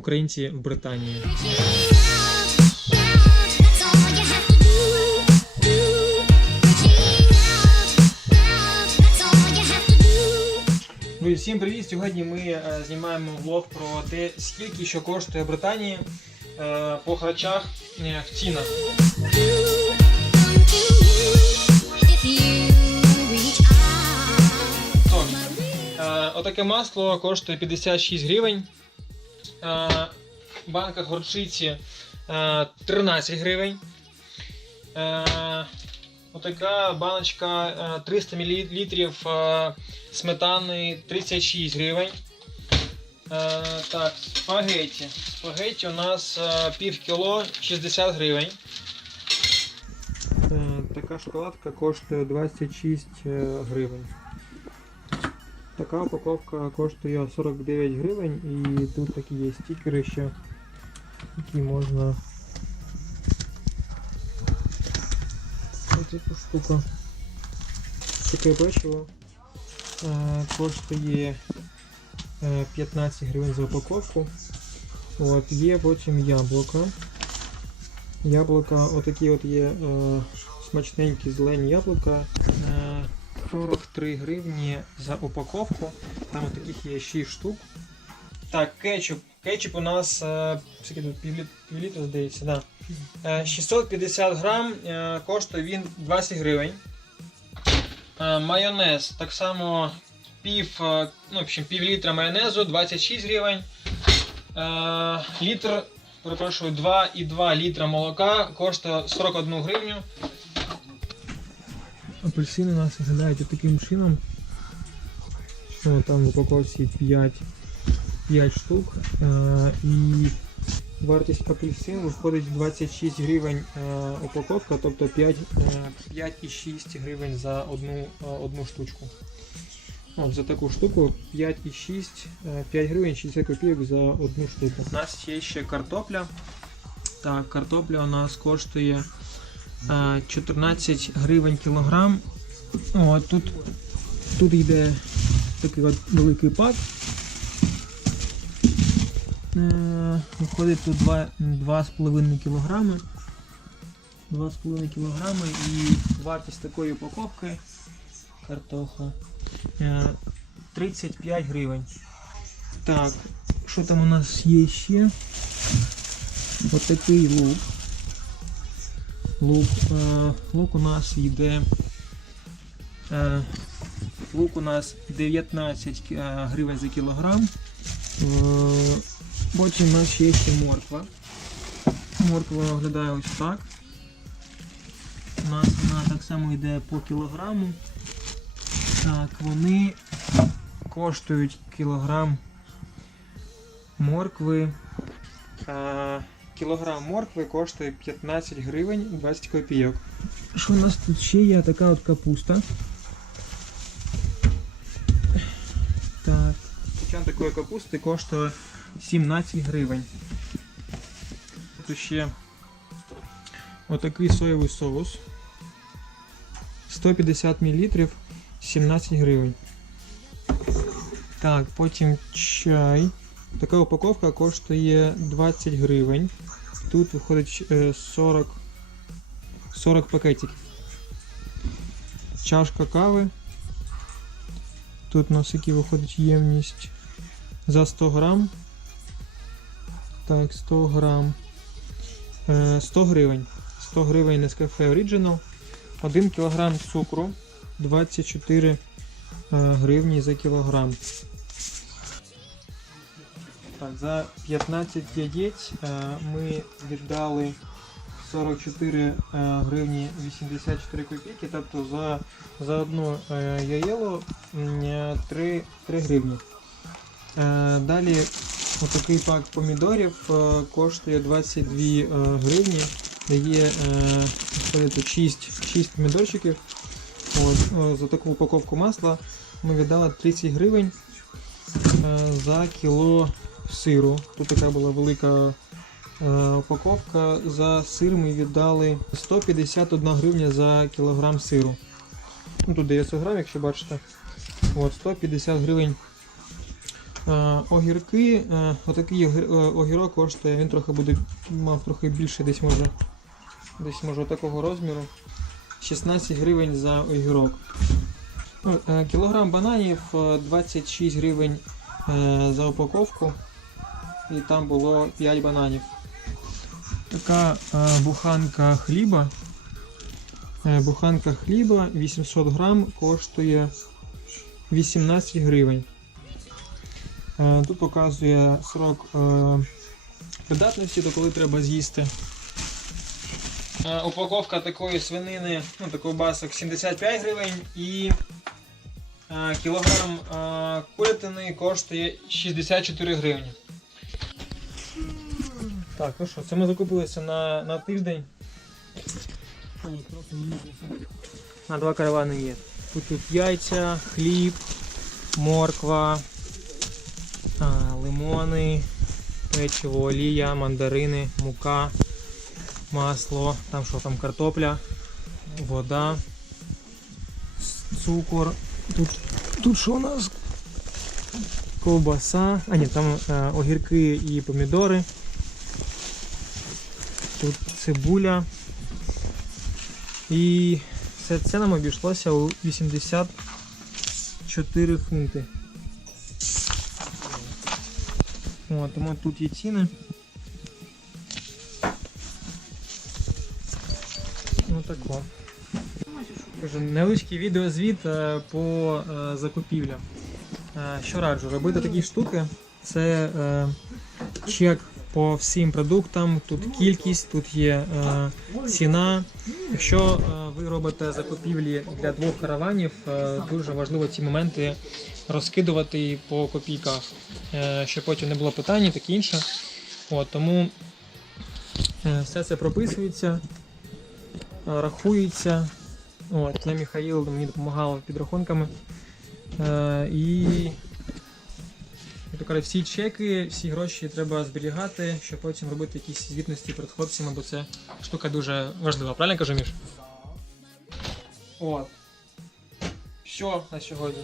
українці в Британії. Друзі, всім привіт! Сьогодні ми е, знімаємо влог про те, скільки що коштує Британії е, по харчах е, в цінах. Отаке масло коштує 56 гривень. Е, банка горчиці е, 13 гривень. Е, отака баночка е, 300 мл е, сметани 36 гривень. Е, так, спагетті. Спагетті у нас е, пів кіло 60 гривень. Е, така шоколадка коштує 26 е, гривень. Така упаковка коштує 49 гривень і тут такі є стікери ще, які можна. Ось ця штука. Таке печиво е, коштує е, 15 гривень за упаковку. От, є потім яблука. Яблука, отакі от є е, смачненькі зелені яблука. Е, 43 гривні за упаковку. Там таких є 6 штук. Так, кетчуп. Кетчуп у нас е, півліт- півлітра, здається, да. Е, 650 грам, е, коштує він 20 гривень. Е, майонез так само пів, е, ну, в общем, пів літра майонезу 26 гривень. Е, літр, перепрошую, 2,2 літра молока коштує 41 гривню. Апельсини у нас виглядають таким чином. О, там в упаковці 5, 5 штук. Е, і вартість апельсин виходить 26 гривень е, упаковка, тобто 5, е, 5,6 гривень за одну, е, одну штучку. От за таку штуку 5,6, е, 5 гривень 60 копійок за одну штуку. У нас є ще картопля. Так, картопля у нас коштує 14 гривень кілограм. О, тут, тут йде такий от великий пак. Е, Виходить тут 2,5 кілограми. 2,5 кілограми і вартість такої упаковки картоха е, 35 гривень. Так, що там у нас є ще? Ось такий лук. Лук, е, лук у нас йде. Е, лук у нас 19 е, гривень за кілограм. Потім у нас є ще морква. Морква виглядає ось так. У нас вона так само йде по кілограму. Так, вони коштують кілограм моркви. Кілограм моркви коштує 15 гривень 20 копійок. Що у нас тут ще є? Така от капуста. Так. Чан такої капусти коштує 17 гривень. Тут ще отакий соєвий соус. 150 мл 17 гривень. Так, потім чай. Така упаковка коштує 20 гривень. Тут виходить е, 40, 40 пакетиків. Чашка кави. Тут у нас який виходить ємність за 100 грам. Так, 100 грам. Е, 100 гривень. 100 гривень Nescafe Original. 1 кілограм цукру. 24 е, гривні за кілограм. Так, за 15 яєць е, ми віддали 44 е, гривні 84 копійки, тобто за, за одну е, яєло е, 3, 3 гривні. Далі отакий пак помідорів коштує 22 е, гривні. Дає е, 6, 6 помідорчиків. От, за таку упаковку масла ми віддали 30 гривень за кіло сиру. Тут така була велика е, упаковка. За сир ми віддали 151 гривня за кілограм сиру. Ну, тут 900 грам, якщо бачите. От, 150 гривень Е, огірки, е, отакий огірок коштує, він трохи буде, мав трохи більше, десь може, десь може такого розміру. 16 гривень за огірок. Кілограм бананів е, 26 гривень за упаковку. І там було 5 бананів. Така е, буханка хліба. Е, Буханка хліба 800 грам коштує 18 гривень. Е, Тут показує срок придатності, до коли треба з'їсти. Упаковка такої свинини, ну такої басок 75 гривень і кілограм курятини коштує 64 гривні. Так, ну що, це ми закупилися на, на тиждень. На два каравани є. Тут, тут яйця, хліб, морква, а, лимони, печиво, олія, мандарини, мука, масло, там що там картопля, вода, цукор. Тут, тут що у нас? Ковбаса. А ні, там е, огірки і помідори. Тут цибуля. І все це нам обійшлося у 84 фунти. О, тому тут є ціни. Ну тако. Кажу, невеличкий відеозвіт е, по е, закупівлям. Е, Що раджу? Робити такі штуки. Це чек по всім продуктам, тут кількість, тут є е, ціна. Якщо е, ви робите закупівлі для двох караванів, е, дуже важливо ці моменти розкидувати по копійках, е, щоб потім не було питань і таке інше. От, тому е, все це прописується, рахується. От, це Михаїл мені допомагав підрахунками. Е, і як то кажуть, всі чеки, всі гроші треба зберігати, щоб потім робити якісь звітності перед хлопцями, бо це штука дуже важлива. Правильно кажу, Міш? От. Що на сьогодні?